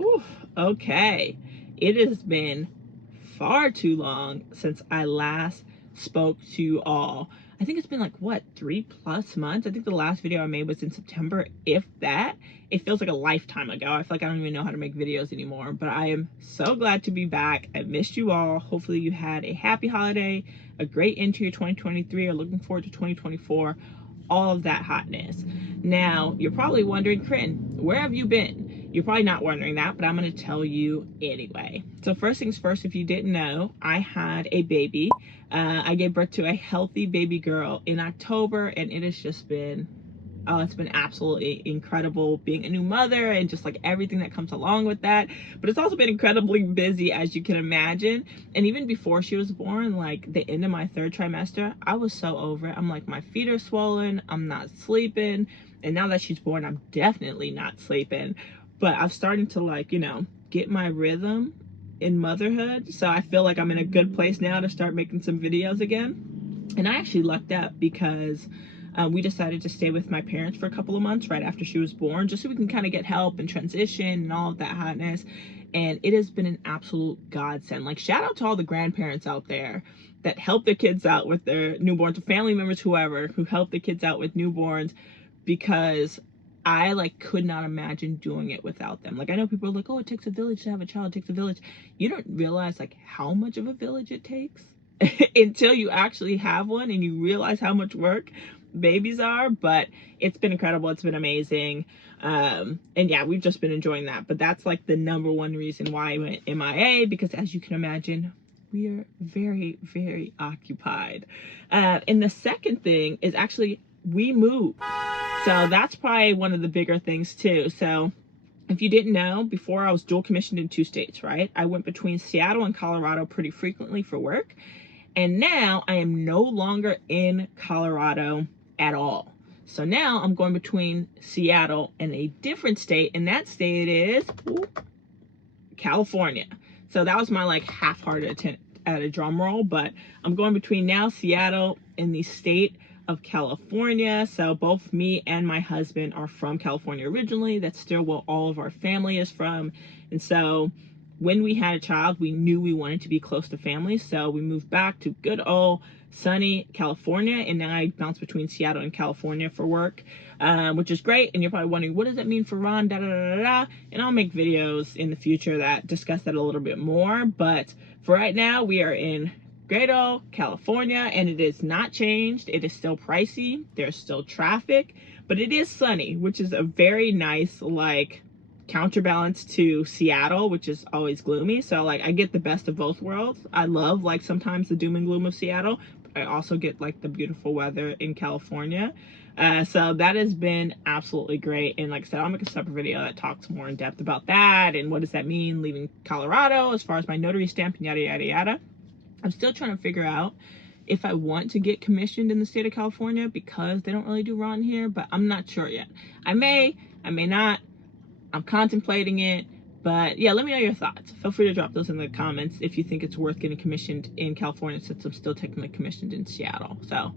Oof, okay. It has been far too long since I last spoke to you all. I think it's been like, what, 3+ months? I think the last video I made was in September, if that. It feels like a lifetime ago. I feel like I don't even know how to make videos anymore, but I am so glad to be back. I missed you all. Hopefully you had a happy holiday, a great end to your 2023, or looking forward to 2024, all of that hotness. Now, you're probably wondering, Corinne, where have you been? You're probably not wondering that, but I'm going to tell you anyway. So first things first, if you didn't know, I had a baby. I gave birth to a healthy baby girl in October, and it has just been, oh, it's been absolutely incredible being a new mother and just like everything that comes along with that. But it's also been incredibly busy, as you can imagine. And even before she was born, like the end of my 3rd trimester, I was so over it. I'm like, my feet are swollen, I'm not sleeping. And now that she's born, I'm definitely not sleeping. But I'm starting to, like, you know, get my rhythm in motherhood. So I feel like I'm in a good place now to start making some videos again. And I actually lucked out because we decided to stay with my parents for a couple of months right after she was born, just so we can kind of get help and transition and all of that hotness. And it has been an absolute godsend. Like, shout out to all the grandparents out there that help their kids out with their newborns, or family members, whoever, who help the kids out with newborns, because I like could not imagine doing it without them. Like, I know people are like, oh, it takes a village to have a child, it takes a village. You don't realize like how much of a village it takes until you actually have one and you realize how much work babies are. But it's been incredible, it's been amazing. And yeah, we've just been enjoying that. But that's like the #1 reason why I went MIA, because as you can imagine, we are very, very occupied. And the second thing is actually we moved. So that's probably one of the bigger things too. So if you didn't know, before I was dual commissioned in 2 states, right? I went between Seattle and Colorado pretty frequently for work. And now I am no longer in Colorado at all. So now I'm going between Seattle and a different state, and that state is California. So that was my like half-hearted attempt at a drum roll, but I'm going between now Seattle and the state of California. So both me and my husband are from California originally. That's still where all of our family is from. And so when we had a child, we knew we wanted to be close to family. So we moved back to good old sunny California. And now I bounce between Seattle and California for work, which is great. And you're probably wondering, what does that mean for Ron? Da, da, da, da, da. And I'll make videos in the future that discuss that a little bit more. But for right now, we are in great old California, and it is not changed. It is still pricey. There's still traffic, but it is sunny, which is a very nice, like, counterbalance to Seattle, which is always gloomy. So, like, I get the best of both worlds. I love, like, sometimes the doom and gloom of Seattle, but I also get, like, the beautiful weather in California. So that has been absolutely great. And like I said, I'll make a separate video that talks more in depth about that and what does that mean leaving Colorado as far as my notary stamp and yada, yada, yada. I'm still trying to figure out if I want to get commissioned in the state of California, because they don't really do RON here, but I'm not sure yet. I may not. I'm contemplating it, but yeah, let me know your thoughts. Feel free to drop those in the comments if you think it's worth getting commissioned in California, since I'm still technically commissioned in Seattle. So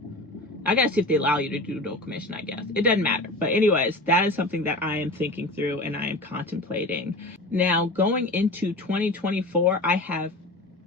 I gotta see if they allow you to do dual commission, I guess. It doesn't matter. But anyways, that is something that I am thinking through and I am contemplating. Now, going into 2024, I have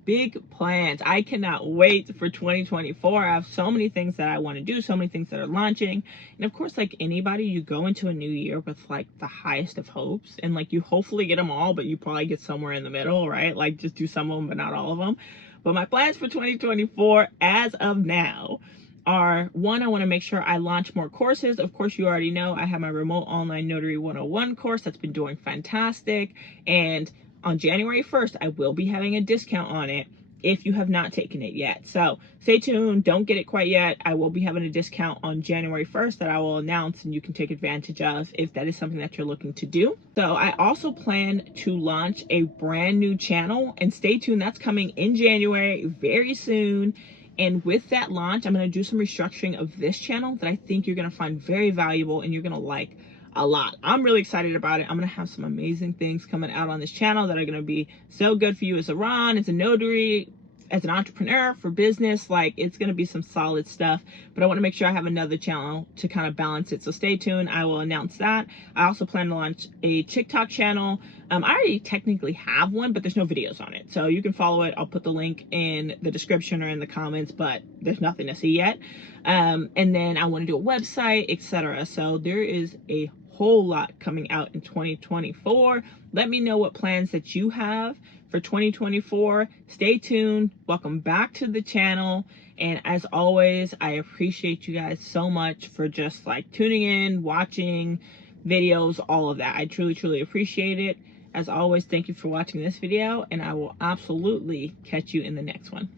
big plans. I cannot wait for 2024. I have so many things that I want to do, so many things that are launching. And of course, like anybody, you go into a new year with like the highest of hopes, and like you hopefully get them all, but you probably get somewhere in the middle, right? Like just do some of them, but not all of them. But my plans for 2024 as of now are, one, I want to make sure I launch more courses. Of course, you already know I have my Remote Online Notary 101 course that's been doing fantastic. And on January 1st, I will be having a discount on it if you have not taken it yet. So stay tuned. Don't get it quite yet. I will be having a discount on January 1st that I will announce, and you can take advantage of if that is something that you're looking to do. So I also plan to launch a brand new channel, and stay tuned. That's coming in January very soon. And with that launch, I'm going to do some restructuring of this channel that I think you're going to find very valuable and you're going to like a lot. I'm really excited about it. I'm going to have some amazing things coming out on this channel that are going to be so good for you as a Ron, as a notary, as an entrepreneur, for business. Like, it's going to be some solid stuff, but I want to make sure I have another channel to kind of balance it. So stay tuned. I will announce that. I also plan to launch a TikTok channel. I already technically have one, but there's no videos on it. So you can follow it. I'll put the link in the description or in the comments, but there's nothing to see yet. And then I want to do a website, etc. So there is a whole lot coming out in 2024. Let me know what plans that you have for 2024. Stay tuned. Welcome back to the channel. And as always, I appreciate you guys so much for just like tuning in, watching videos, all of that. I truly, truly appreciate it. As always, thank you for watching this video, and I will absolutely catch you in the next one.